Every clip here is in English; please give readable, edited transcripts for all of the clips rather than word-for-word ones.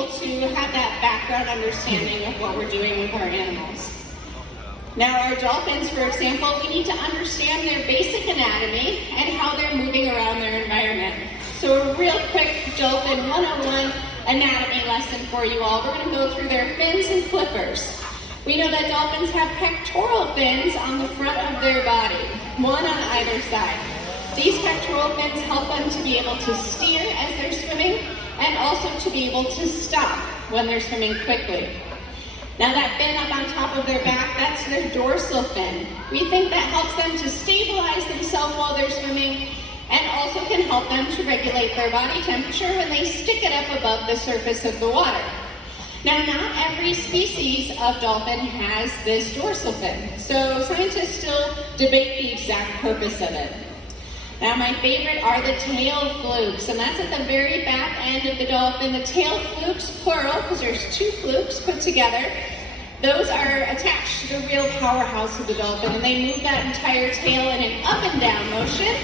able to have that background understanding of what we're doing with our animals. Now, our dolphins, for example, we need to understand their basic anatomy and how they're moving around their environment. So a real quick Dolphin 101 anatomy lesson for you all. We're going to go through their fins and flippers. We know that dolphins have pectoral fins on the front of their body, one on either side. These pectoral fins help them to be able to steer as they're swimming and also to be able to stop when they're swimming quickly. Now that fin up on top of their back, that's their dorsal fin. We think that helps them to stabilize themselves while they're swimming and also can help them to regulate their body temperature when they stick it up above the surface of the water. Now, not every species of dolphin has this dorsal fin, so scientists still debate the exact purpose of it. Now, my favorite are the tail flukes, and that's at the very back end of the dolphin. The tail flukes, plural, because there's two flukes put together. Those are attached to the real powerhouse of the dolphin, and they move that entire tail in an up and down motion.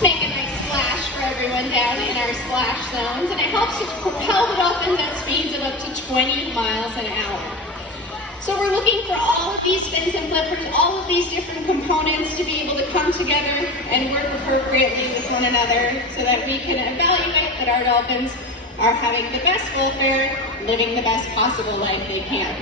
Make a nice splash for everyone down in our splash zones, and it helps to propel the dolphins at speeds of up to 20 miles an hour. So we're looking for all of these fins and flippers, all of these different components to be able to come together and work appropriately with one another so that we can evaluate that our dolphins are having the best welfare, living the best possible life they can.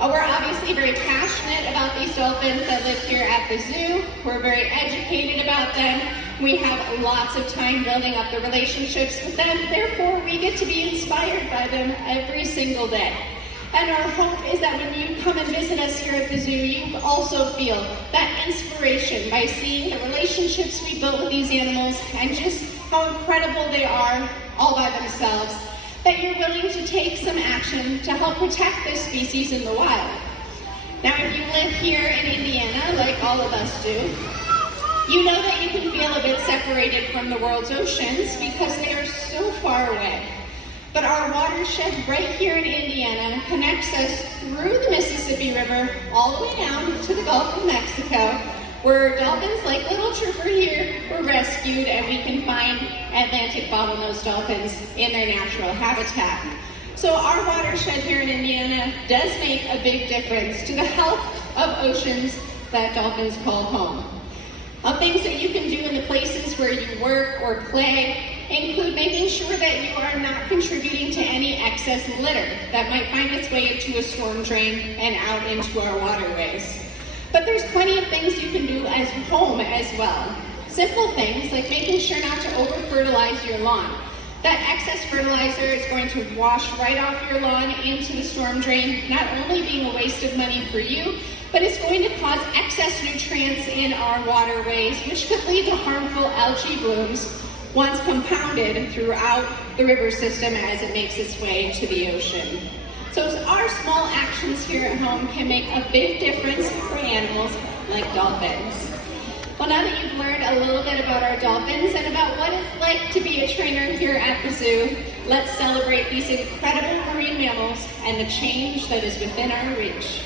We're obviously very passionate about these dolphins that live here at the zoo. We're very educated about them. We have lots of time building up the relationships with them. Therefore, we get to be inspired by them every single day. And our hope is that when you come and visit us here at the zoo, you also feel that inspiration by seeing the relationships we built with these animals and just how incredible they are all by themselves, that you're willing to take some action to help protect this species in the wild. Now, if you live here in Indiana, like all of us do, you know that you can feel a bit separated from the world's oceans because they are so far away. But our watershed right here in Indiana connects us through the Mississippi River all the way down to the Gulf of Mexico, where dolphins like Little Trooper here were rescued, and we can find Atlantic bottlenose dolphins in their natural habitat. So our watershed here in Indiana does make a big difference to the health of oceans that dolphins call home. Things that you can do in the places where you work or play include making sure that you are not contributing to any excess litter that might find its way into a storm drain and out into our waterways. But there's plenty of things you can do at home as well. Simple things like making sure not to over-fertilize your lawn. That excess fertilizer is going to wash right off your lawn into the storm drain, not only being a waste of money for you, but it's going to cause excess nutrients in our waterways, which could lead to harmful algae blooms once compounded throughout the river system as it makes its way to the ocean. So our small actions here at home can make a big difference for animals like dolphins. Well, now that you've learned a little bit about our dolphins and about what it's like to be a trainer here at the zoo, let's celebrate these incredible marine mammals and the change that is within our reach.